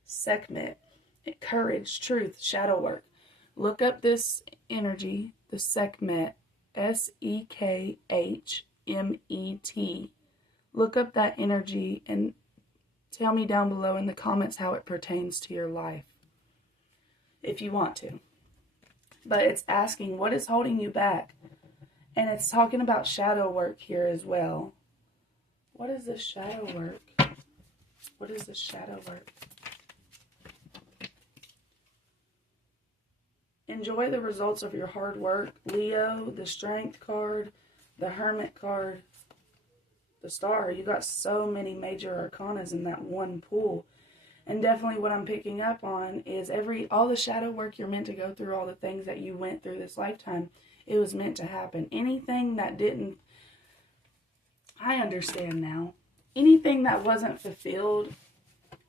Sekhmet. Courage, truth, shadow work. Look up this energy, the Sekhmet, Sekhmet. Look up that energy and tell me down below in the comments how it pertains to your life, if you want to. But it's asking, what is holding you back? And it's talking about shadow work here as well. What is this shadow work? What is this shadow work? Enjoy the results of your hard work. Leo, the Strength card, the Hermit card, the Star. You got so many major arcanas in that one pool. And definitely what I'm picking up on is all the shadow work you're meant to go through, all the things that you went through this lifetime, it was meant to happen. Anything that didn't, I understand now. Anything that wasn't fulfilled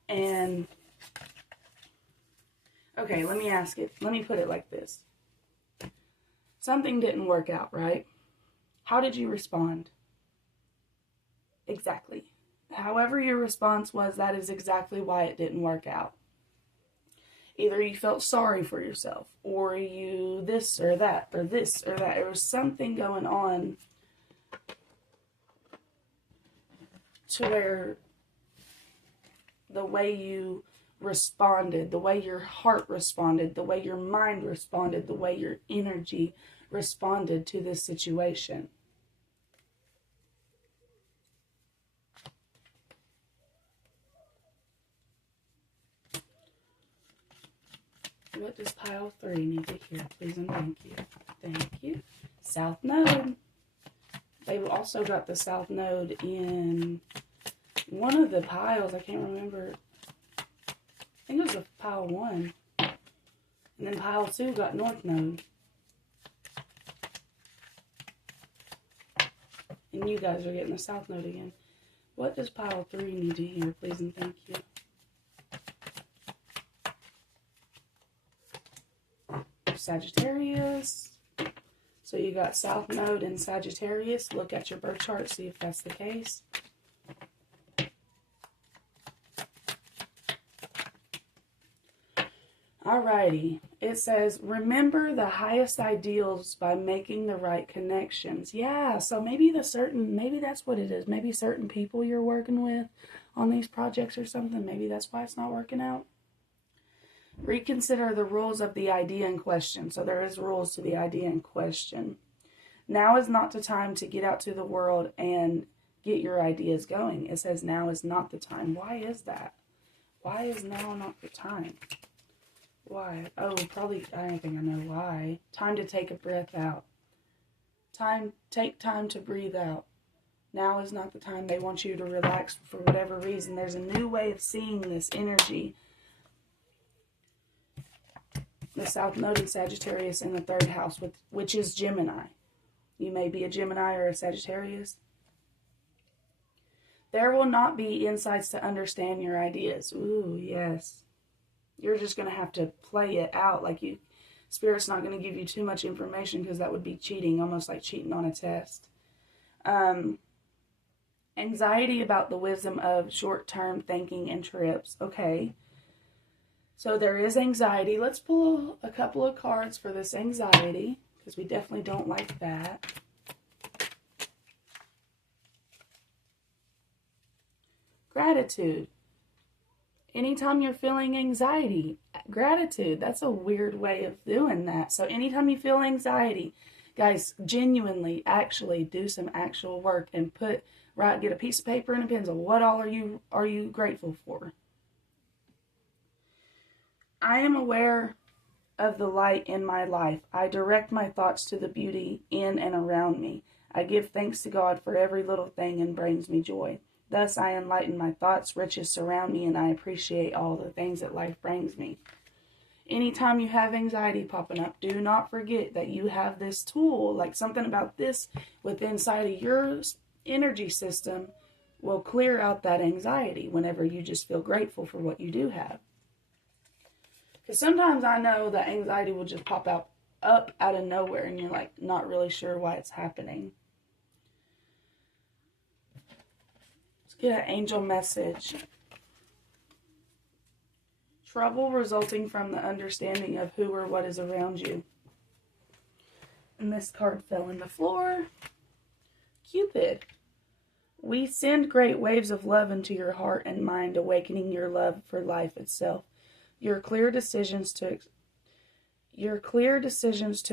and, okay, let me put it like this. Something didn't work out, right? How did you respond? Exactly. However your response was, that is exactly why it didn't work out. Either you felt sorry for yourself, or you this or that, or this or that. There was something going on to where the way you responded, the way your heart responded, the way your mind responded, the way your energy responded to this situation. What does pile 3 need to hear? Please and thank you. Thank you. South Node. They've also got the South Node in one of the piles. I can't remember. I think it was a pile 1. And then pile 2 got North Node. And you guys are getting the South Node again. What does pile 3 need to hear? Please and thank you. Sagittarius. So you got South Node in Sagittarius. Look at your birth chart, see if that's the case. Alrighty. It says, remember the highest ideals by making the right connections. Yeah, so maybe that's what it is. Maybe certain people you're working with on these projects or something. Maybe that's why it's not working out. Reconsider the rules of the idea in question. So there is rules to the idea in question. Now is not the time to get out to the world and get your ideas going. It says now is not the time. Why is that? Why is now not the time? Why? Oh, probably, I don't think I know why. Time to take a breath out. Take time to breathe out. Now is not the time. They want you to relax for whatever reason. There's a new way of seeing this energy. The South Node in Sagittarius in the 3rd house, which is Gemini. You may be a Gemini or a Sagittarius. There will not be insights to understand your ideas. Ooh, yes. You're just going to have to play it out. Spirit's not going to give you too much information because that would be cheating, almost like cheating on a test. Anxiety about the wisdom of short-term thinking and trips. Okay. So there is anxiety. Let's pull a couple of cards for this anxiety, because we definitely don't like that. Gratitude. Anytime you're feeling anxiety, gratitude. That's a weird way of doing that. So anytime you feel anxiety, guys, genuinely, actually do some actual work and get a piece of paper and a pencil. What all are you grateful for? I am aware of the light in my life. I direct my thoughts to the beauty in and around me. I give thanks to God for every little thing and brings me joy. Thus I enlighten my thoughts, riches surround me, and I appreciate all the things that life brings me. Anytime you have anxiety popping up, do not forget that you have this tool, like something about this within inside of your energy system will clear out that anxiety whenever you just feel grateful for what you do have. Because sometimes I know that anxiety will just pop up out of nowhere and you're like not really sure why it's happening. Let's get an angel message. Trouble resulting from the understanding of who or what is around you. And this card fell on the floor. Cupid. We send great waves of love into your heart and mind, awakening your love for life itself. Your clear decisions to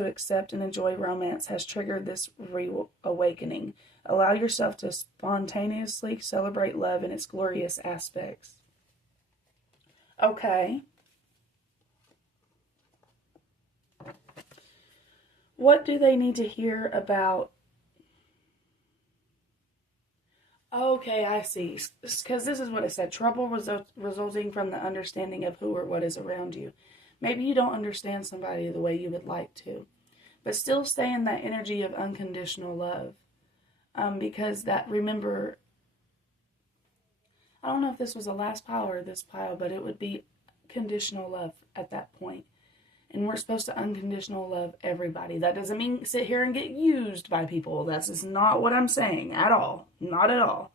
accept and enjoy romance has triggered this reawakening. Allow yourself to spontaneously celebrate love in its glorious aspects. Okay. What do they need to hear about? Okay, I see. Because this is what it said. Trouble resulting from the understanding of who or what is around you. Maybe you don't understand somebody the way you would like to. But still stay in that energy of unconditional love. Because that, remember, I don't know if this was the last pile or this pile, but it would be conditional love at that point. And we're supposed to unconditional love everybody. That doesn't mean sit here and get used by people. That's just not what I'm saying at all. Not at all.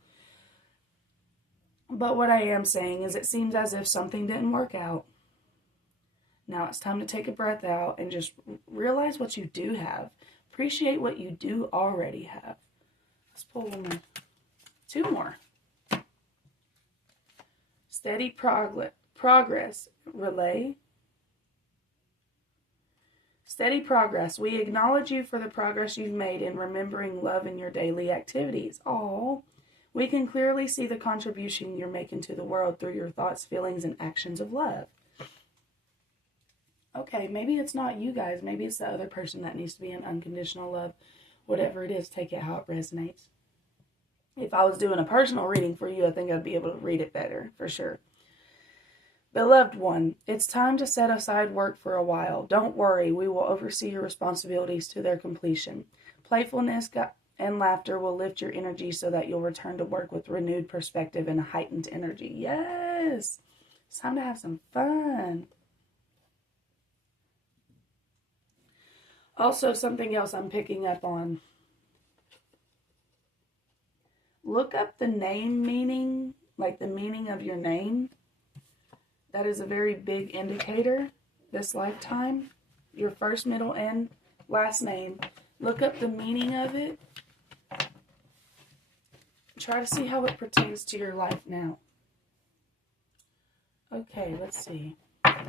But what I am saying is it seems as if something didn't work out. Now it's time to take a breath out and just realize what you do have. Appreciate what you do already have. Let's pull one more. Two more. Steady progress. Relay. Steady progress. We acknowledge you for the progress you've made in remembering love in your daily activities. Oh, we can clearly see the contribution you're making to the world through your thoughts, feelings, and actions of love. Okay, maybe it's not you guys. Maybe it's the other person that needs to be in unconditional love. Whatever it is, take it how it resonates. If I was doing a personal reading for you, I think I'd be able to read it better, for sure. Beloved one, it's time to set aside work for a while. Don't worry, we will oversee your responsibilities to their completion. Playfulness and laughter will lift your energy so that you'll return to work with renewed perspective and heightened energy. Yes! It's time to have some fun. Also, something else I'm picking up on. Look up the name meaning, like the meaning of your name. That is a very big indicator this lifetime. Your first, middle, and last name. Look up the meaning of it. Try to see how it pertains to your life now. Okay, let's see.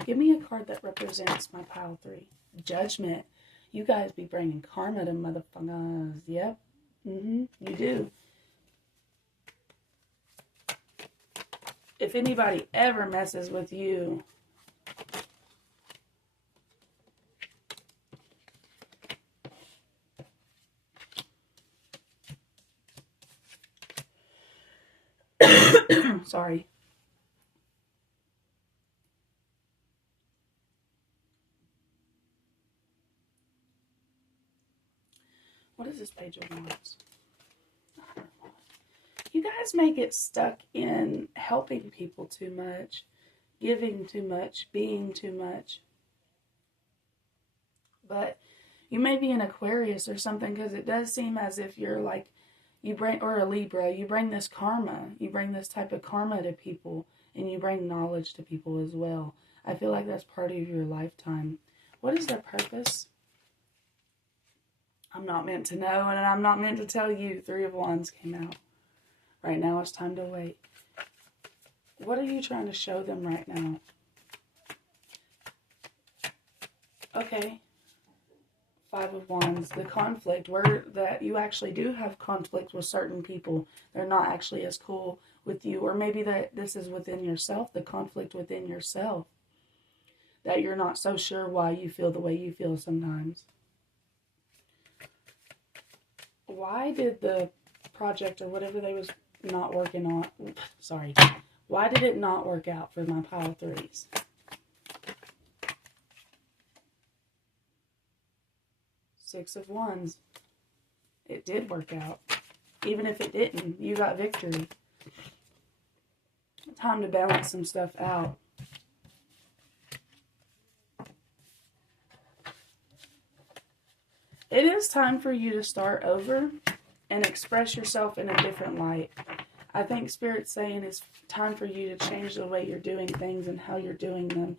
Give me a card that represents my pile 3. Judgment. You guys be bringing karma to motherfuckers. Yep. You do. If anybody ever messes with you, sorry. What is this page of wands? You guys may get stuck in helping people too much, giving too much, being too much. But you may be an Aquarius or something, because it does seem as if you're like, or a Libra, you bring this karma, you bring this type of karma to people, and you bring knowledge to people as well. I feel like that's part of your lifetime. What is their purpose? I'm not meant to know, and I'm not meant to tell you. 3 of Wands came out. Right now it's time to wait. What are you trying to show them right now? Okay. 5 of Wands. The conflict. Where that you actually do have conflict with certain people. They're not actually as cool with you. Or maybe that this is within yourself. The conflict within yourself. That you're not so sure why you feel the way you feel sometimes. Why did the project or whatever they was not working on, sorry, why did it not work out for my pile 3s? Six of Wands. It did work out. Even if it didn't, you got victory. Time to balance some stuff out. It is time for you to start over and express yourself in a different light. I think Spirit's saying it's time for you to change the way you're doing things and how you're doing them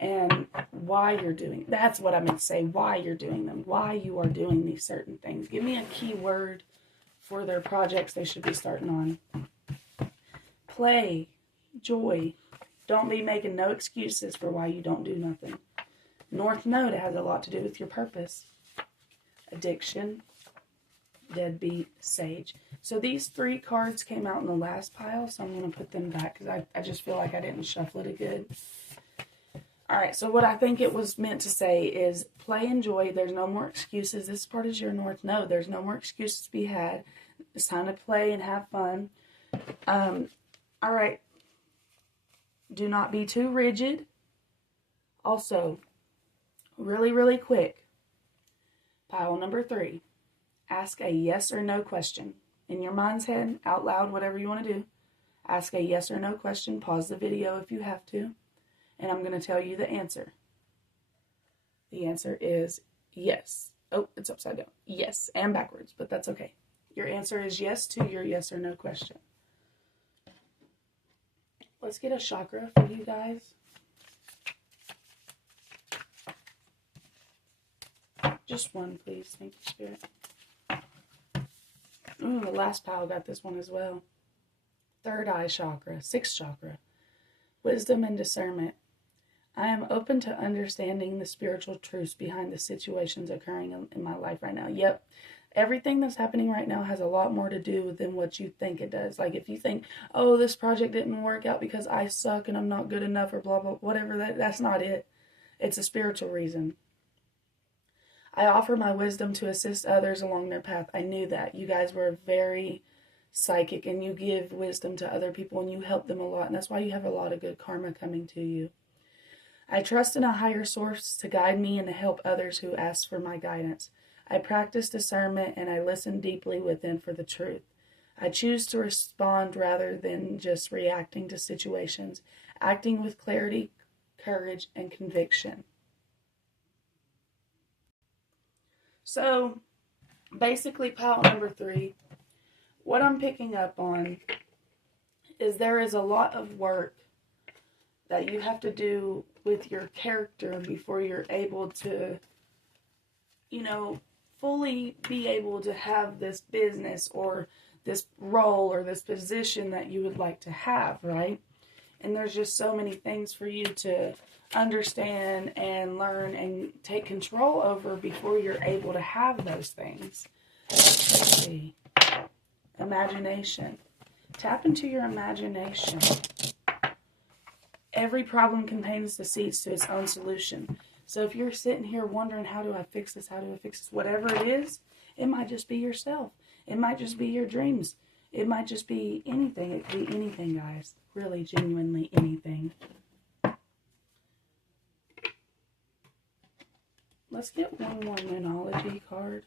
and why you're doing. That's what I meant to say, why you're doing them, why you are doing these certain things. Give me a key word for their projects they should be starting on. Play, joy. Don't be making no excuses for why you don't do nothing. North Node has a lot to do with your purpose. Addiction, deadbeat, sage. So these 3 cards came out in the last pile, so I'm going to put them back because I just feel like I didn't shuffle it good. Alright, so what I think it was meant to say is play and joy. There's no more excuses. This part is your North Node. There's no more excuses to be had. It's time to play and have fun. Alright. Do not be too rigid. Also, really, really quick. Pile number 3. Ask a yes or no question. In your mind's head, out loud, whatever you want to do. Ask a yes or no question. Pause the video if you have to. And I'm going to tell you the answer. The answer is yes. Oh, it's upside down. Yes, and backwards, but that's okay. Your answer is yes to your yes or no question. Let's get a chakra for you guys. Just one, please. Thank you, Spirit. The last pile got this one as well. Third eye chakra, 6th chakra. Wisdom and discernment. I am open to understanding the spiritual truths behind the situations occurring in my life right now. Yep. Everything that's happening right now has a lot more to do than what you think it does. Like if you think, oh, this project didn't work out because I suck and I'm not good enough or blah, blah, whatever, that's not it. It's a spiritual reason. I offer my wisdom to assist others along their path. I knew that. You guys were very psychic and you give wisdom to other people and you help them a lot. And that's why you have a lot of good karma coming to you. I trust in a higher source to guide me and to help others who ask for my guidance. I practice discernment and I listen deeply within for the truth. I choose to respond rather than just reacting to situations, acting with clarity, courage, and conviction. So, basically, pile number 3, what I'm picking up on is there is a lot of work that you have to do with your character before you're able to, fully be able to have this business or this role or this position that you would like to have, right? And there's just so many things for you to understand and learn and take control over before you're able to have those things. Let's see. Imagination. Tap into your imagination. Every problem contains the seeds to its own solution. So if you're sitting here wondering, how do I fix this? How do I fix this? Whatever it is, it might just be yourself. It might just be your dreams. It might just be anything. It could be anything, guys. Really, genuinely anything. Let's get one more Moonology card.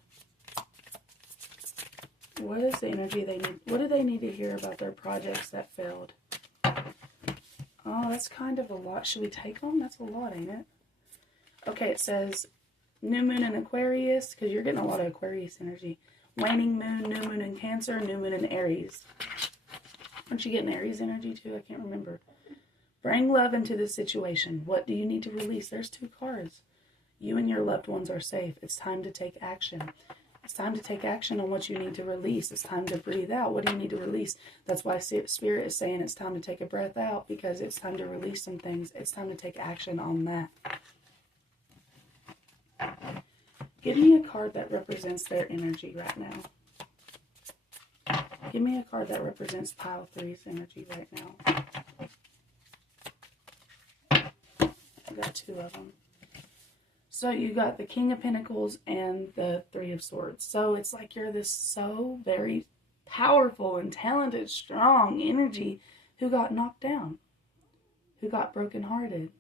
What is the energy they need? What do they need to hear about their projects that failed? Oh, that's kind of a lot. Should we take them? That's a lot, ain't it? Okay, it says new moon in Aquarius, because you're getting a lot of Aquarius energy. Waning moon, new moon in Cancer, new moon in Aries. Aren't you getting Aries energy too? I can't remember. Bring love into the situation. What do you need to release? There's 2 cards. You and your loved ones are safe. It's time to take action. It's time to take action on what you need to release. It's time to breathe out. What do you need to release? That's why Spirit is saying it's time to take a breath out, because it's time to release some things. It's time to take action on that. Give me a card that represents their energy right now. Give me a card that represents pile 3's energy right now. I got 2 of them. So you got the King of Pentacles and the 3 of Swords. So it's like you're this so very powerful and talented, strong energy who got knocked down, who got brokenhearted.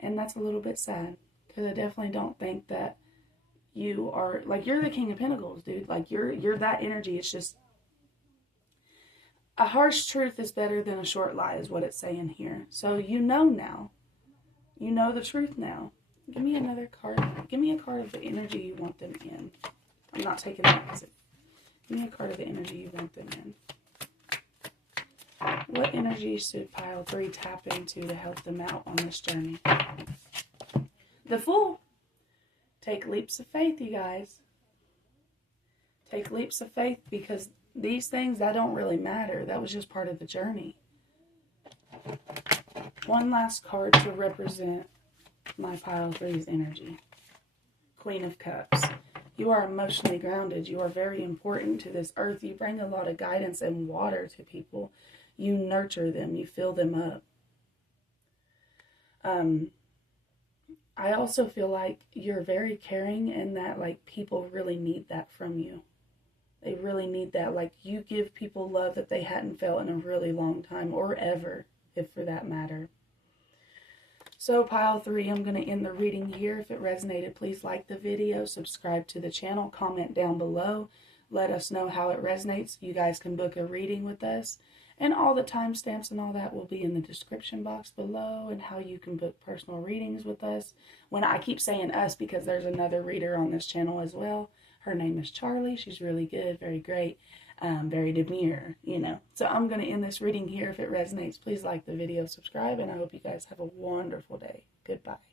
And that's a little bit sad, because I definitely don't think that you are, like, you're the King of Pentacles, dude. Like, you're that energy. It's just, a harsh truth is better than a short lie is what it's saying here. So you know now. You know the truth now. Give me another card. Give me a card of the energy you want them in. I'm not taking that. Give Give me a card of the energy you want them in. What energy should pile 3 tap into to help them out on this journey? The Fool. Take leaps of faith, you guys. Take leaps of faith, because these things, that don't really matter. That was just part of the journey. One last card to represent my pile 3's energy. Queen of Cups. You are emotionally grounded. You are very important to this earth. You bring a lot of guidance and water to people. You nurture them. You fill them up. I also feel like you're very caring, and that like people really need that from you. They really need that. Like, you give people love that they hadn't felt in a really long time, or ever, if for that matter. So pile 3, I'm going to end the reading here. If it resonated, please like the video, subscribe to the channel, comment down below. Let us know how it resonates. You guys can book a reading with us. And all the timestamps and all that will be in the description box below, and how you can book personal readings with us. When I keep saying us, because there's another reader on this channel as well. Her name is Charlie. She's really good, very great, very demure, you know. So I'm going to end this reading here. If it resonates, please like the video, subscribe, and I hope you guys have a wonderful day. Goodbye.